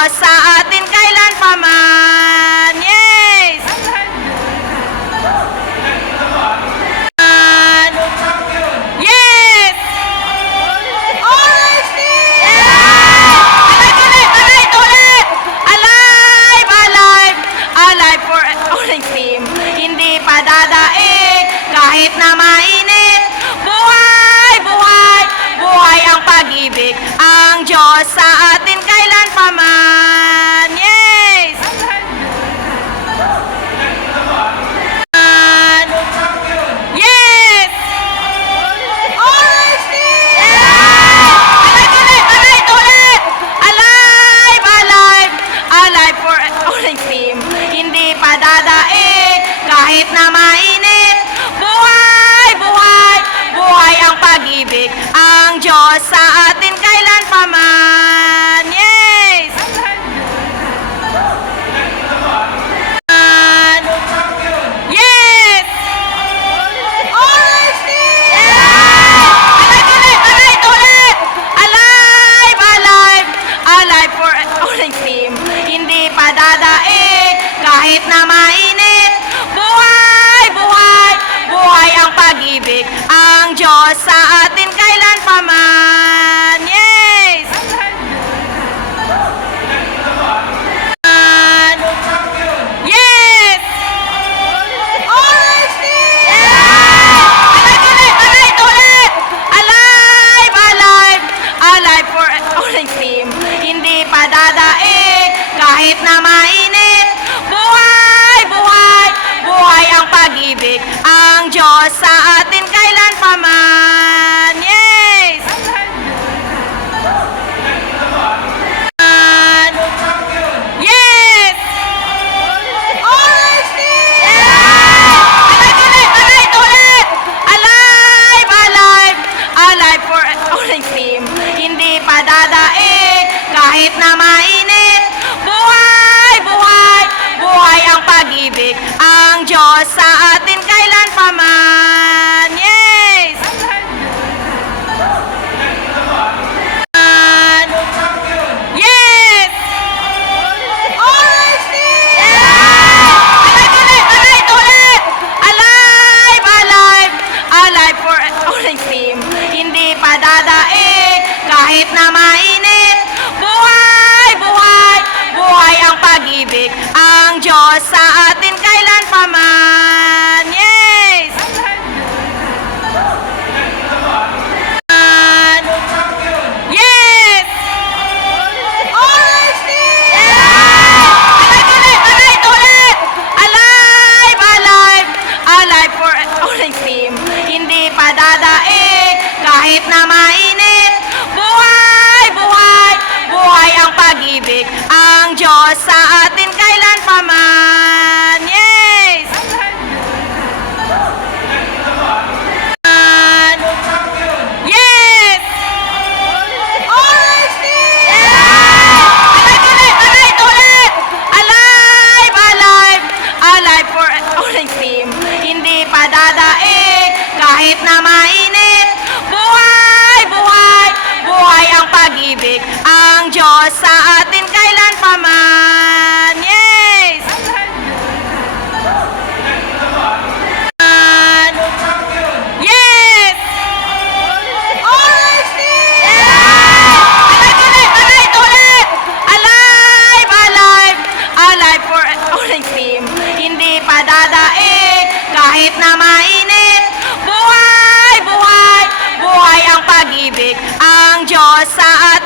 Diyos sa atin kailanpaman. Yes! Yes! Alright, yes! Alive, ulit! Alive, alive! Alive for orange team. Hindi pa dadaig kahit na mainit. Buhay, buhay, buhay ang pag-ibig. Ang Diyos sa atin kailanpaman. Yes! Yes! Alright, yes! Alive, ulit! Alive, alive! Alive for orange team. Hindi pa dadaig kahit na mainit. Buhay, buhay, buhay ang pag-ibig. Ang Diyos sa atin kailanpaman. Yes! Yes! Alright, yes! Alive, ulit! Alive, alive! Alive for orange team. Hindi pa dadaig kahit na mainit. Buhay, buhay, buhay ang pag-ibig. Ang Diyos sa atin kailanpaman. Yes! Yes! Alright, yes! Alive, ulit! Alive, alive! Alive for orange team. Hindi pa dadaig kahit na mainit. Buhay, buhay, buhay ang pag-ibig. Ang Diyos sa atin kailanpaman. Yes! Yes! Alright, yes! Alive, ulit! Alive, alive! Alive for orange team. Hindi pa dadaig kahit na mainit. Buhay, buhay, buhay ang pag-ibig. Ang Diyos sa atin kailanpaman. Yes! Yes! Alright, yes! Alive, ulit! Alive, alive! Alive for orange team. Hindi pa dadaig kahit na mainit. Buhay, buhay, buhay ang pag-ibig. Ang Diyos sa atin kailanpaman. Yes! Yes! Alright, yes! Alive, ulit! Alive, alive! Alive for orange team. Hindi pa dadaig kahit na mainit. Buhay, buhay, buhay ang pag-ibig. Ang Diyos sa atin kailanpaman. Yes! Yes! Alright, yes! Alive, ulit! Alive, alive! Alive for orange team. Hindi pa dadaig kahit na mainit. Buhay, buhay, buhay ang pag-ibig. Ang Diyos sa atin kailanpaman. Yes! Yes! Alright, yes! Alive, ulit! Alive, alive! Alive for orange team. Hindi pa dadaig kahit na mainit. Buhay, buhay, buhay ang pag-ibig. Ang Diyos sa